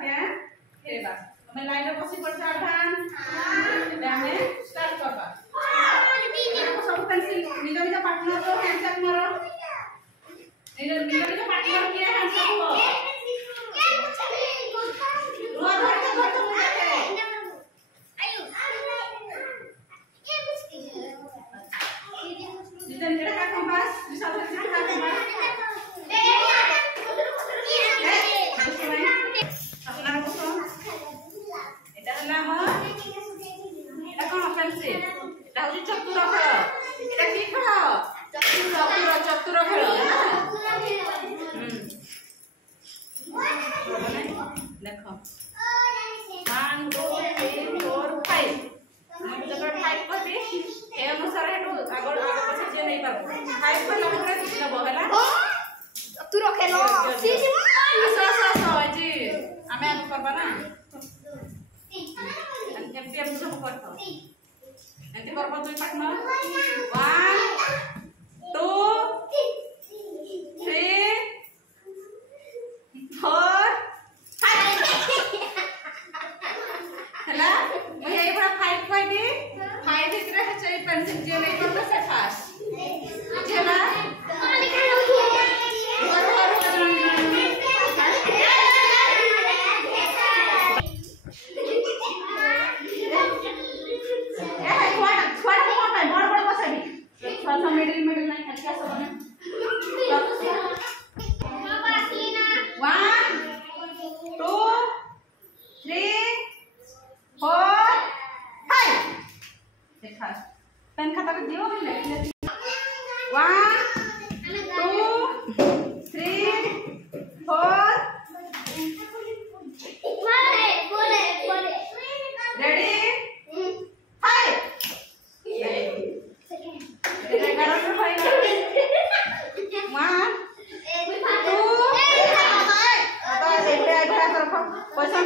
के खेबा हमें लाइन में बसी पड़ एडवांस एबे हमें स्टार्ट करबा को सब पेंसिल निज निज पार्टनर को हैंडशेक मारो निज निज पार्टनर के हैंडशेक को रोआ धर जितन केड़ा का कंपास विशाल का कंपास अपना को এটা হলো আমার এটা কোন পেন্সিল এটা হচ্ছে চতুর খেল এটা কি খেল চতুর খেল না দেখো 1 2 3 4 5 मैं जब 5 कहबी ए अनुसार हेटू आगर आगे पछे जे नहीं पाबो 5 पर हमरा कितना बहला चतुर खेल जी हमें आगे करबा ना एमपी हम सब करतो एंती करबो दुई पार्टनर 1 2 3 4 5 हला मैं यही बड़ा 5 कहबी 5 इतरे है चाहिए पेंसिल जे नहीं करबो से फास्ट जेला मिडिल मिडिल नहीं है क्या सब है 1 2 3 4 5 देखा पेन खाता पे दियो मैं लिख लेती 1 2 3 4 बोले रेडी 5 पैसा